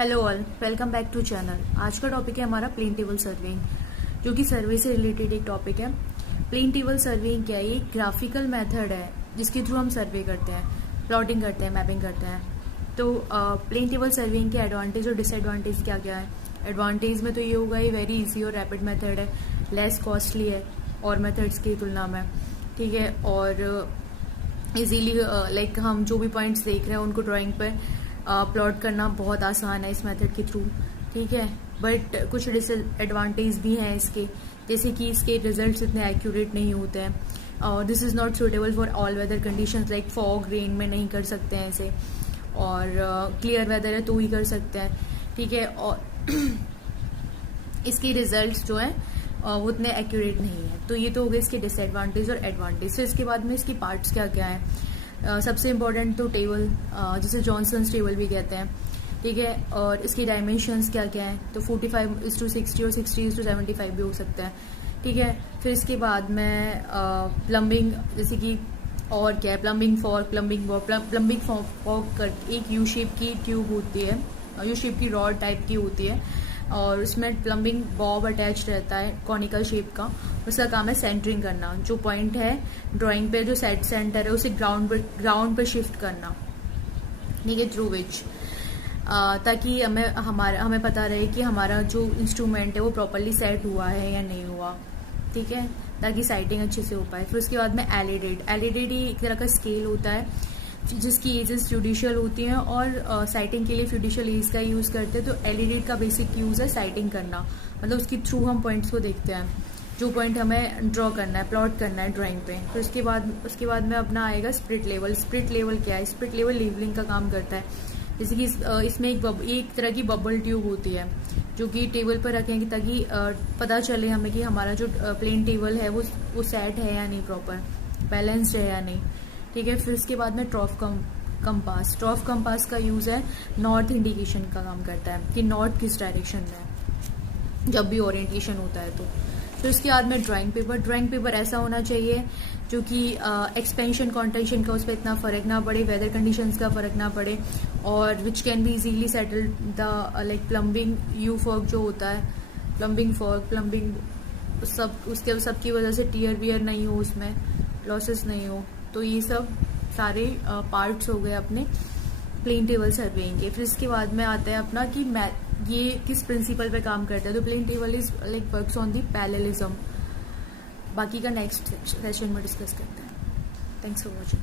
Hello all, welcome back to channel. आज का topic है हमारा प्लेन टेबल सर्वेइंग, जो कि सर्वे से रिलेटेड एक टॉपिक है। प्लेन टेबल सर्वेइंग क्या है? ये ग्राफिकल मेथड है जिसके थ्रू हम सर्वे करते हैं, प्लॉटिंग करते हैं, मैपिंग करते हैं। तो प्लेन टेबल सर्वेइंग के एडवांटेज और डिसएडवांटेज क्या क्या है? एडवांटेज में तो ये होगा, ये वेरी इजी और रैपिड मेथड है, लेस कॉस्टली है और मेथड्स की तुलना में, ठीक है। और इजीली लाइक हम जो भी पॉइंट्स देख रहे हैं उनको ड्राइंग पर प्लॉट करना बहुत आसान है इस मेथड के थ्रू, ठीक है। बट कुछ डिसएडवांटेज भी हैं इसके, जैसे कि इसके रिजल्ट्स इतने एक्यूरेट नहीं होते हैं और this is not suitable for all weather conditions, like fog rain में नहीं कर सकते हैं इसे, और क्लियर वेदर है तो ही कर सकते हैं, ठीक है। और इसके रिजल्ट्स जो हैं वो उतने एक्यूरेट नहीं है। तो ये तो हो गए इसके डिसएडवांटेज और एडवांटेज। तो इसके बाद में इसकी पार्ट्स क्या क्या हैं? सबसे इम्पोर्टेंट तो टेबल, जिसे जॉनसन्स टेबल भी कहते हैं, ठीक है। और इसकी डायमेंशंस क्या क्या हैं? तो 45:60 और 60:75 भी हो सकता है, ठीक है। फिर इसके बाद में प्लम्बिंग, जैसे कि और क्या है, प्लम्बिंग फॉर्क, प्लम्बिंग फॉर्क कर एक यू शेप की ट्यूब होती है, यू शेप की रॉड टाइप की होती है और उसमें प्लम्बिंग बॉब अटैच रहता है कॉनिकल शेप का। उसका काम है सेंटरिंग करना, जो पॉइंट है ड्राइंग पे, जो सेट सेंटर है उसे ग्राउंड पर शिफ्ट करना, ठीक है, थ्रू विच, ताकि हमें पता रहे कि हमारा जो इंस्ट्रूमेंट है वो प्रॉपरली सेट हुआ है या नहीं हुआ, ठीक है, ताकि साइटिंग अच्छे से हो पाए। फिर उसके बाद में एलिडेड ही एक तरह का स्केल होता है जिसकी एजेस जुडिशियल होती हैं और साइटिंग के लिए फिड्यूशियल एज का यूज़ करते हैं। तो एलिडेड का बेसिक यूज़ है साइटिंग करना, मतलब उसके थ्रू हम पॉइंट्स को देखते हैं, जो पॉइंट हमें ड्रॉ करना है, प्लॉट करना है ड्राइंग पे। फिर उसके बाद में अपना आएगा स्प्लिट लेवल। स्प्लिट लेवल क्या है? स्प्लिट लेवल लेवलिंग का काम करता है, जैसे कि इसमें एक तरह की बबल ट्यूब होती है जो कि टेबल पर रखेंगे ताकि पता चले हमें कि हमारा जो प्लेन टेबल है वो सेट है या नहीं, प्रॉपर बैलेंस्ड है या नहीं, ठीक है। फिर उसके बाद में ट्रॉफ कंपास का यूज़ है, नॉर्थ इंडिकेशन का काम करता है कि नॉर्थ किस डायरेक्शन में है जब भी ओरिएंटेशन होता है। तो फिर उसके बाद में ड्राइंग पेपर ऐसा होना चाहिए जो कि एक्सपेंशन कॉन्टेंशन का उस पर इतना फ़र्क ना पड़े, वेदर कंडीशंस का फ़र्क ना पड़े, और which can be easily settle the like plumbing you fork जो होता है, प्लम्बिंग सबकी वजह से टीयर वियर नहीं हो, उसमें लॉसेस नहीं हो। तो ये सब सारे पार्ट्स हो गए अपने प्लेन टेबल सर्वेइंग के। फिर इसके बाद में आता है अपना कि ये किस प्रिंसिपल पे काम करता है। तो plane table is like works on the parallelism. बाकी का नेक्स्ट सेशन में डिस्कस करते हैं। Thanks for watching.